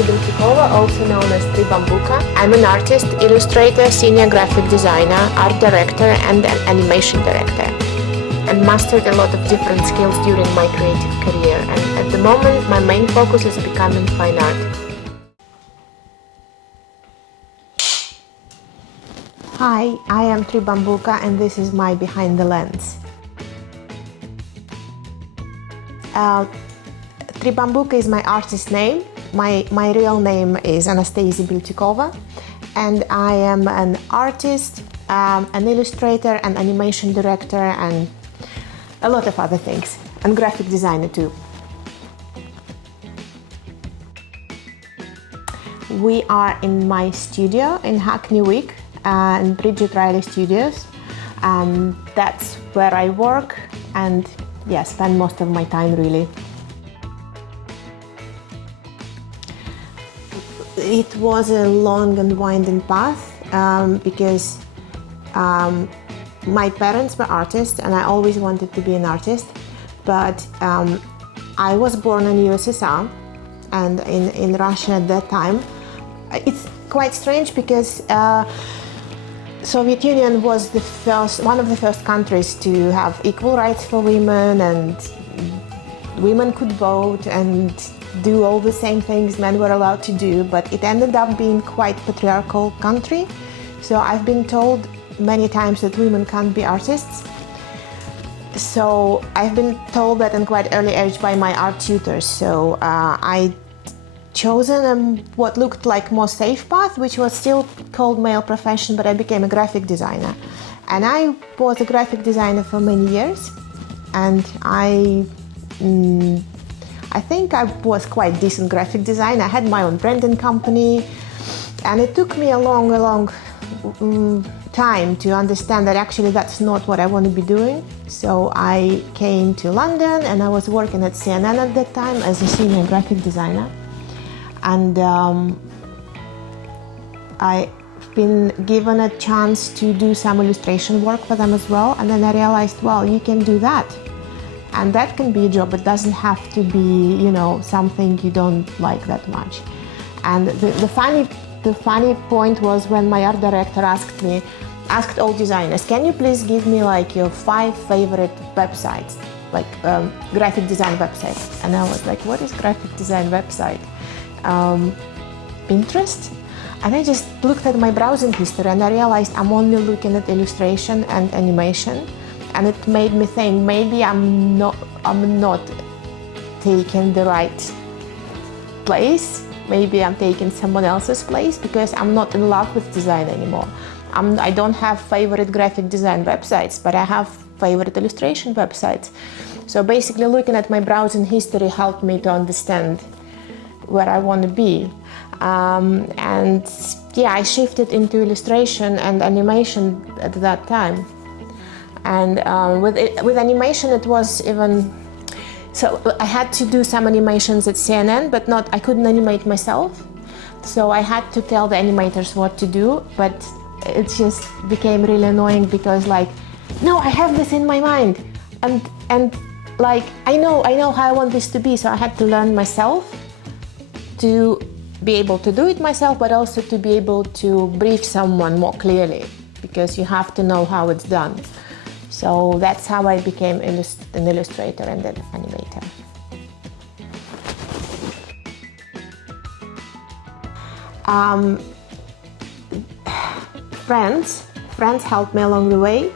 Anastasia Beltyukova, also known as Tribambuka. I'm an artist, illustrator, senior graphic designer, art director, and an animation director. And mastered a lot of different skills during my creative career. And at the moment, my main focus is becoming fine art. Hi, I am Tribambuka, and this is my Behind the Lens. Tribambuka is my artist name. My real name is Anastasia Beltyukova, and I am an artist, an illustrator, an animation director, and a lot of other things, and graphic designer too. We are in my studio in Hackney Wick, in Bridget Riley Studios. That's where I work and spend most of my time really. It was a long and winding path because my parents were artists and I always wanted to be an artist, but I was born in USSR and in Russia at that time. It's quite strange because Soviet Union was one of the first countries to have equal rights for women, and women could vote and do all the same things men were allowed to do, but it ended up being quite patriarchal country. So I've been told many times that women can't be artists. So I've been told that in quite early age by my art tutors. So I chosen what looked like more safe path, which was still called male profession, but I became a graphic designer. And I was a graphic designer for many years, and I think I was quite decent graphic designer. I had my own branding company, and it took me a long time to understand that actually that's not what I want to be doing. So I came to London and I was working at CNN at that time as a senior graphic designer. And I've been given a chance to do some illustration work for them as well. And then I realized, well, you can do that. And that can be a job. It doesn't have to be, something you don't like that much. And the funny point was when my art director asked all designers, can you please give me like your 5 favorite websites, like graphic design websites? And I was like, what is graphic design website? Pinterest? And I just looked at my browsing history and I realized I'm only looking at illustration and animation. And it made me think maybe I'm not taking the right place. Maybe I'm taking someone else's place because I'm not in love with design anymore. I don't have favorite graphic design websites, but I have favorite illustration websites. So basically looking at my browsing history helped me to understand where I want to be. I shifted into illustration and animation at that time. And with animation it was even, so I had to do some animations at CNN, but I couldn't animate myself. So I had to tell the animators what to do, but it just became really annoying because no, I have this in my mind. And I know how I want this to be, so I had to learn myself to be able to do it myself, but also to be able to brief someone more clearly, because you have to know how it's done. So that's how I became an illustrator and an animator. Friends helped me along the way.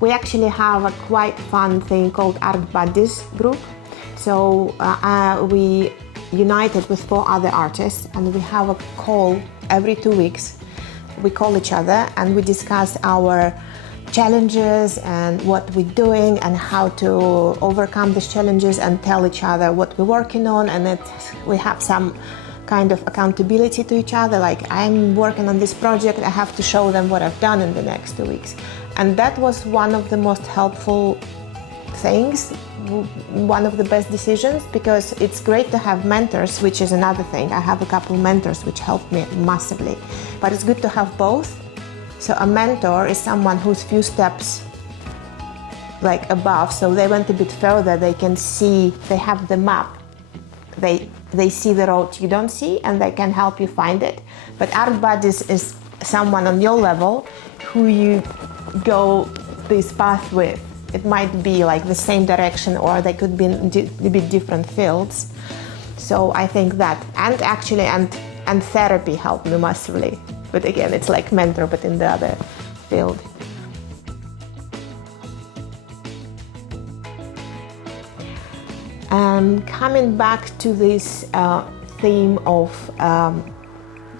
We actually have a quite fun thing called Art Buddies group. So we united with 4 other artists and we have a call every 2 weeks. We call each other and we discuss our challenges and what we're doing and how to overcome these challenges and tell each other what we're working on, and we have some kind of accountability to each other, like I'm working on this project, I have to show them what I've done in the next 2 weeks. And that was one of the most helpful things, one of the best decisions, because it's great to have mentors, which is another thing. I have a couple mentors which helped me massively, but it's good to have both. So a mentor is someone who's few steps above, so they went a bit further, they can see, they have the map, they they see the road you don't see and they can help you find it. But art buddies is someone on your level who you go this path with. It might be like the same direction, or they could be in a bit different fields. So I think that, and actually, and therapy helped me massively. But again, it's like mentor, but in the other field. Coming back to this theme of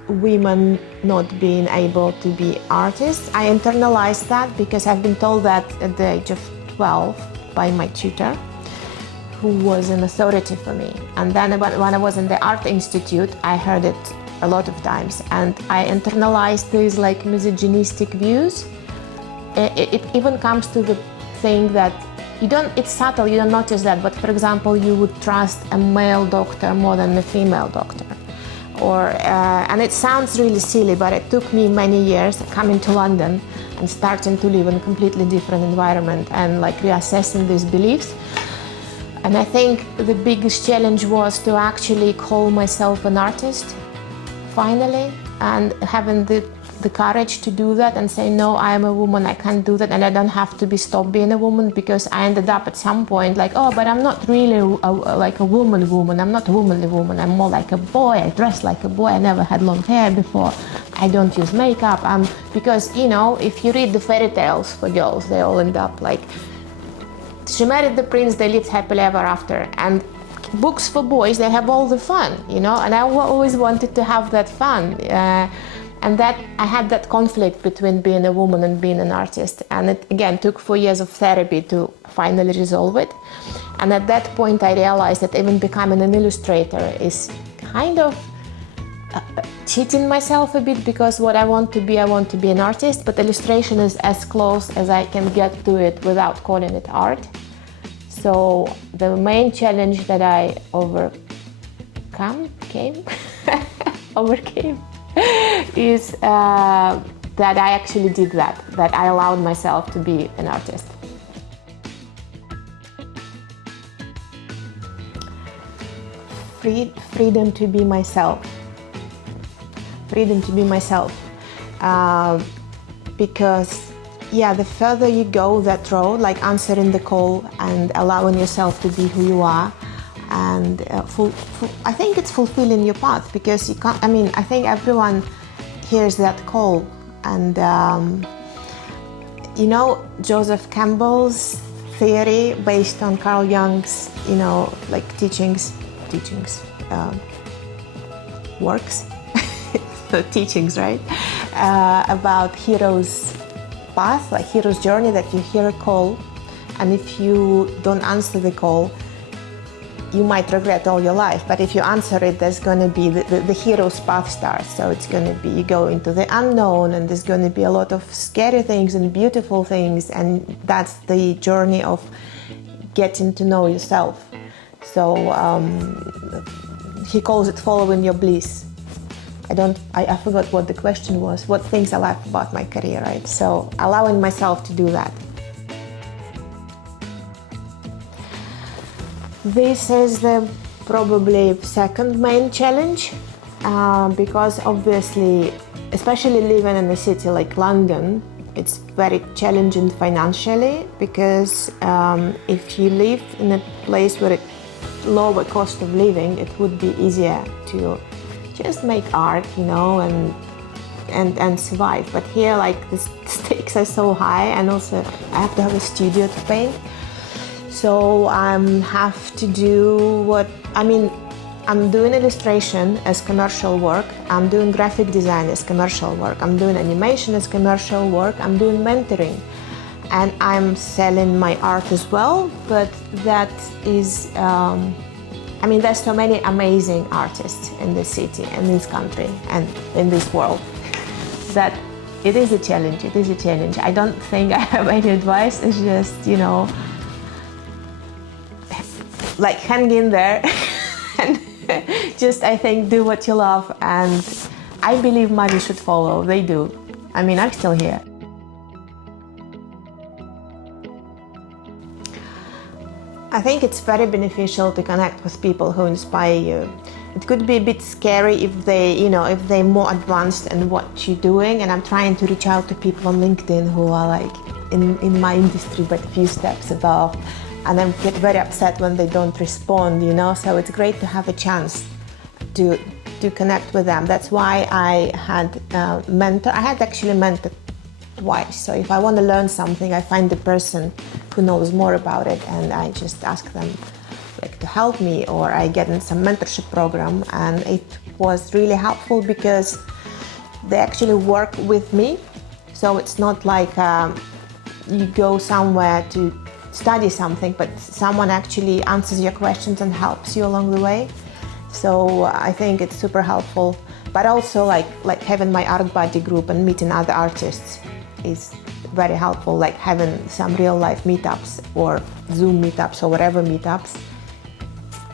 women not being able to be artists, I internalized that because I've been told that at the age of 12 by my tutor, who was an authority for me. And then when I was in the art institute, I heard it a lot of times, and I internalized these like misogynistic views. It even comes to the thing that it's subtle, you don't notice that, but for example, you would trust a male doctor more than a female doctor. And it sounds really silly, but it took me many years coming to London and starting to live in a completely different environment and like reassessing these beliefs. And I think the biggest challenge was to actually call myself an artist, finally, and having the courage to do that and say, no, I am a woman, I can't do that, and I don't have to be stopped being a woman, because I ended up at some point like, oh, but I'm not really like a woman, I'm not a womanly woman, I'm more like a boy, I dress like a boy, I never had long hair before, I don't use makeup, because, you know, if you read the fairy tales for girls, they all end up like, she married the prince, they lived happily ever after, and books for boys, they have all the fun, you know, and I always wanted to have that fun. And that I had that conflict between being a woman and being an artist, and it again took 4 years of therapy to finally resolve it. And at that point I realized that even becoming an illustrator is kind of cheating myself a bit, because what I want to be an artist, but illustration is as close as I can get to it without calling it art. So the main challenge that I overcame is that I actually did that I allowed myself to be an artist. Freedom to be myself. Freedom to be myself. Because, yeah, the further you go that road, like answering the call and allowing yourself to be who you are, and I think it's fulfilling your path, because you can't, I think everyone hears that call. And you know, Joseph Campbell's theory based on Carl Jung's, you know, like works, so teachings, right? About hero's path, like hero's journey, that you hear a call, and if you don't answer the call, you might regret all your life. But if you answer it, there's going to be the hero's path starts. So it's going to be, you go into the unknown, and there's going to be a lot of scary things and beautiful things, and that's the journey of getting to know yourself. So he calls it following your bliss. I forgot what the question was, what things I like about my career, right? So allowing myself to do that. This is the probably second main challenge, because obviously, especially living in a city like London, it's very challenging financially, because if you live in a place where it's lower cost of living, it would be easier to just make art, you know, and survive. But here, like, the stakes are so high, and also I have to have a studio to paint. So I have to do I'm doing illustration as commercial work, I'm doing graphic design as commercial work, I'm doing animation as commercial work, I'm doing mentoring, and I'm selling my art as well. But that is, there's so many amazing artists in this city, in this country, and in this world, that it is a challenge, I don't think I have any advice, it's just, you know, like, hang in there and just, I think, do what you love, and I believe money should follow. They do. I'm still here. I think it's very beneficial to connect with people who inspire you. It could be a bit scary if they're more advanced in what you're doing, and I'm trying to reach out to people on LinkedIn who are like in my industry but a few steps above, and I get very upset when they don't respond, so it's great to have a chance to connect with them. That's why I had a mentor. I had actually mentored twice. So if I want to learn something, I find the person who knows more about it and I just ask them to help me, or I get in some mentorship program, and it was really helpful because they actually work with me. So it's not like you go somewhere to study something, but someone actually answers your questions and helps you along the way. So I think it's super helpful. But also like having my art buddy group and meeting other artists is very helpful, like having some real life meetups or Zoom meetups or whatever meetups,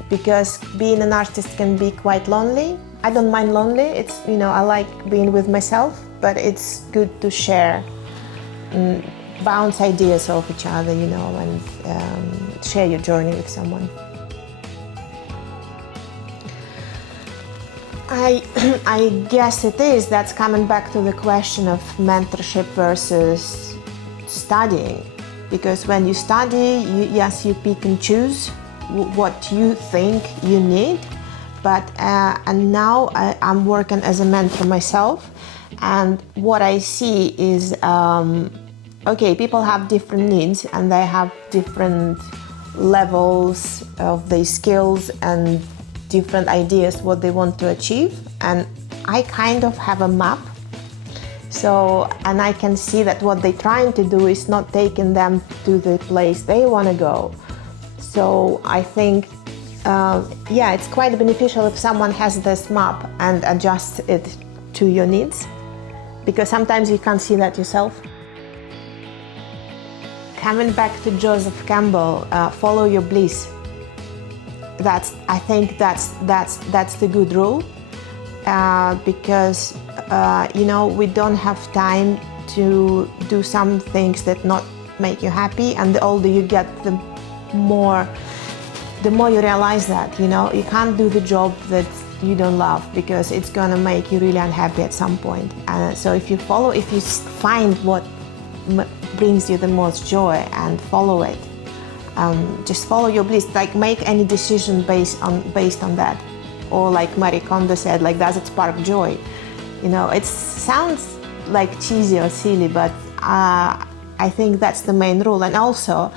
because being an artist can be quite lonely. I don't mind lonely, it's I like being with myself, but it's good to share, bounce ideas off each other, and share your journey with someone. I guess that's coming back to the question of mentorship versus studying, because when you study, you pick and choose what you think you need, but and now I'm working as a mentor myself, and what I see is people have different needs and they have different levels of their skills and different ideas what they want to achieve, and I kind of have a map. So, and I can see that what they're trying to do is not taking them to the place they want to go. So I think, it's quite beneficial if someone has this map and adjusts it to your needs, because sometimes you can't see that yourself. Coming back to Joseph Campbell, follow your bliss. I think that's the good rule, because we don't have time to do some things that not make you happy, and the older you get, the more you realize that you can't do the job that you don't love, because it's gonna make you really unhappy at some point. So if you find what brings you the most joy and follow it. Just follow your bliss, make any decision based on that. Or like Marie Kondo said, does it spark joy? It sounds like cheesy or silly, but I think that's the main rule. And also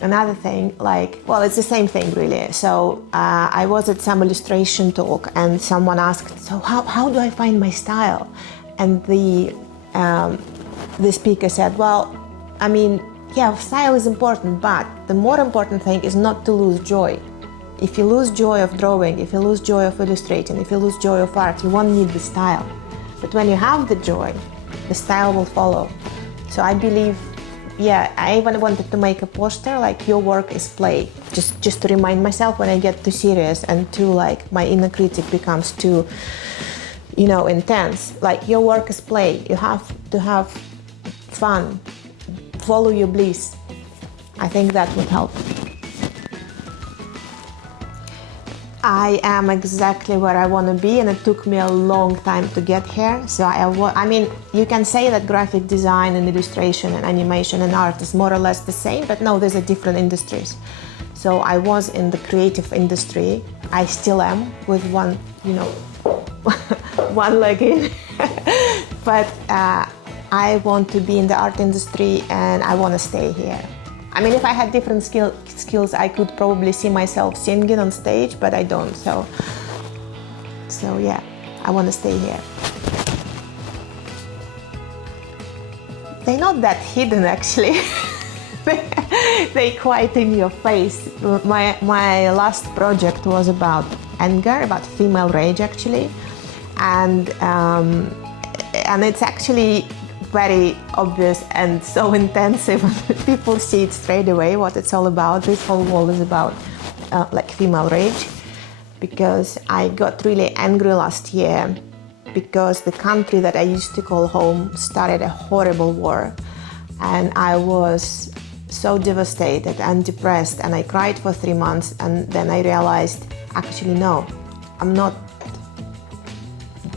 another thing, it's the same thing really. So I was at some illustration talk and someone asked, so how do I find my style? And the speaker said, style is important, but the more important thing is not to lose joy. If you lose joy of drawing, if you lose joy of illustrating, if you lose joy of art, you won't need the style. But when you have the joy, the style will follow. So I believe, I even wanted to make a poster your work is play, just to remind myself when I get too serious and too my inner critic becomes too intense. Your work is play. You have to have fun. Follow your bliss. I think that would help. I am exactly where I want to be, and it took me a long time to get here. So you can say that graphic design and illustration and animation and art is more or less the same, but no, these are different industries. So I was in the creative industry. I still am with one leg in. But I want to be in the art industry and I want to stay here. If I had different skills, I could probably see myself singing on stage, but I don't. So I want to stay here. They're not that hidden, actually. They're quite in your face. My last project was about anger, about female rage, actually, and it's actually very obvious and so intensive. People see it straight away what it's all about. This whole wall is about female rage, because I got really angry last year because the country that I used to call home started a horrible war, and I was so devastated and depressed, and I cried for 3 months, and then I realized, actually no, I'm not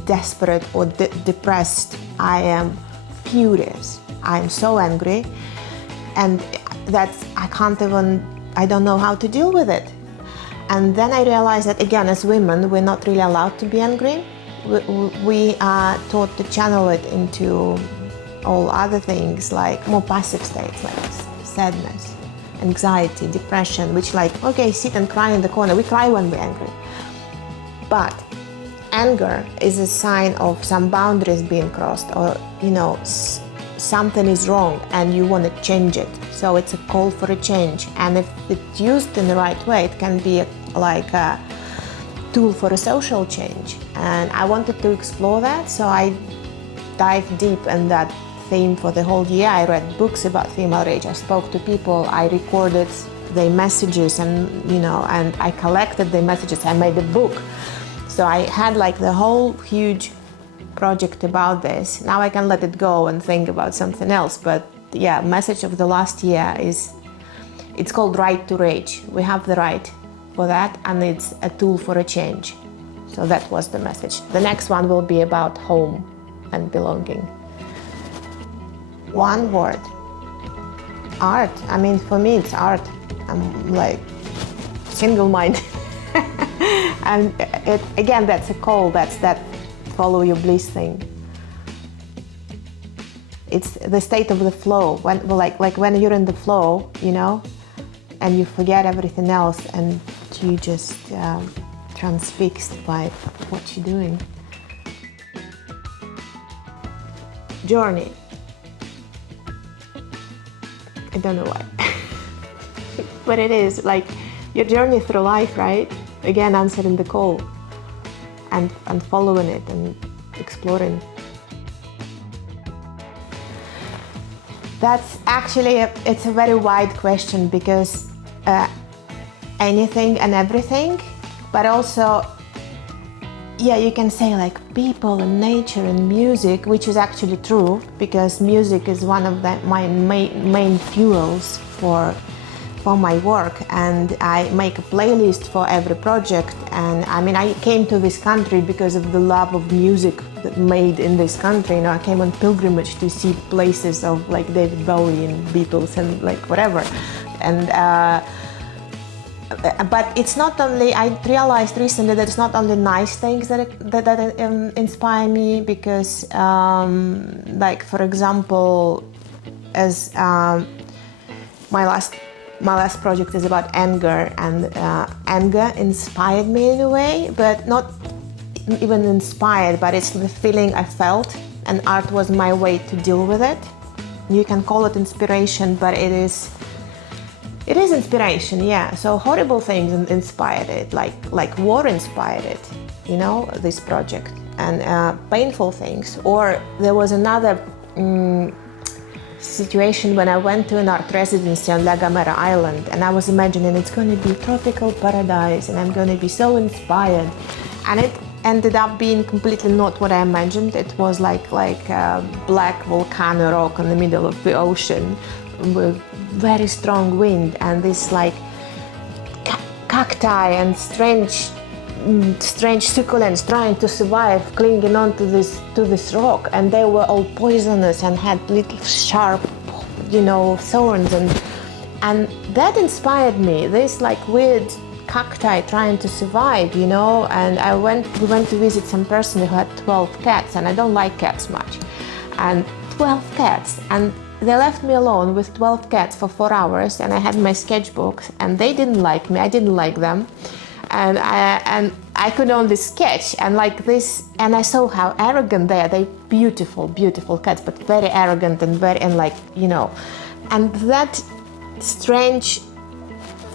desperate or depressed. I am furious. I'm so angry, and I don't know how to deal with it. And then I realized that, again, as women, we're not really allowed to be angry. We are taught to channel it into all other things, like more passive states, like sadness, anxiety, depression, which like, okay, sit and cry in the corner. We cry when we're angry. But anger is a sign of some boundaries being crossed, or, something is wrong and you want to change it. So it's a call for a change. And if it's used in the right way, it can be like a tool for a social change. And I wanted to explore that, so I dived deep in that theme for the whole year. I read books about female rage, I spoke to people, I recorded their messages, and and I collected the messages. I made a book. So I had like the whole huge project about this. Now I can let it go and think about something else. But yeah, message of the last year it's called Right to Rage. We have the right for that, and it's a tool for a change. So that was the message. The next one will be about home and belonging. One word. Art. I mean, for me it's art. I'm like single-minded. And again, that's a call. That's that follow your bliss thing. It's the state of the flow. Like when you're in the flow, and you forget everything else, and you just transfixed by what you're doing. Journey. I don't know why. But it is like your journey through life, right? Again, answering the call and following it and exploring. That's actually, it's a very wide question, because anything and everything, but also, yeah, you can say like people and nature and music, which is actually true, because music is one of my main fuels for my work, and I make a playlist for every project. And I mean, I came to this country because of the love of music that made in this country. I came on pilgrimage to see places of like David Bowie and Beatles and like whatever. And but it's not only, I realized recently that it's not only nice things that inspire me, because like for example, as my last project is about anger, and anger inspired me in a way, but not even inspired, but it's the feeling I felt, and art was my way to deal with it. You can call it inspiration, but it is inspiration, yeah. So horrible things inspired it, like war inspired it, this project, and painful things. Or there was another situation when I went to an art residency on La Gomera Island, and I was imagining it's going to be tropical paradise and I'm going to be so inspired, and it ended up being completely not what I imagined. It was like a black volcano rock in the middle of the ocean with very strong wind, and this like cacti and strange succulents trying to survive, clinging on to this rock, and they were all poisonous and had little sharp, thorns, and that inspired me. This like weird cacti trying to survive, and we went to visit some person who had 12 cats, and I don't like cats much, and 12 cats, and they left me alone with 12 cats for 4 hours, and I had my sketchbooks, and they didn't like me, I didn't like them. And I could only sketch, and like this, and I saw how arrogant they are. They're beautiful, beautiful cats, but very arrogant and and that strange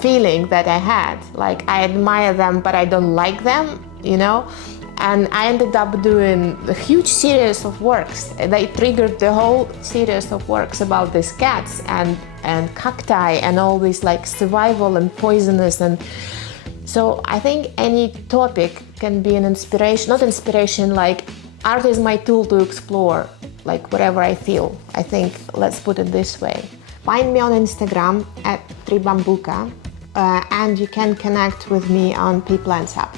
feeling that I had, like I admire them, but I don't like them, And I ended up doing a huge series of works. They triggered the whole series of works about these cats and cacti and all this like survival and poisonous. And so I think any topic can be an inspiration, not inspiration, like art is my tool to explore, like whatever I feel. I think, let's put it this way. Find me on Instagram at Tribambuka, and you can connect with me on PipLens app.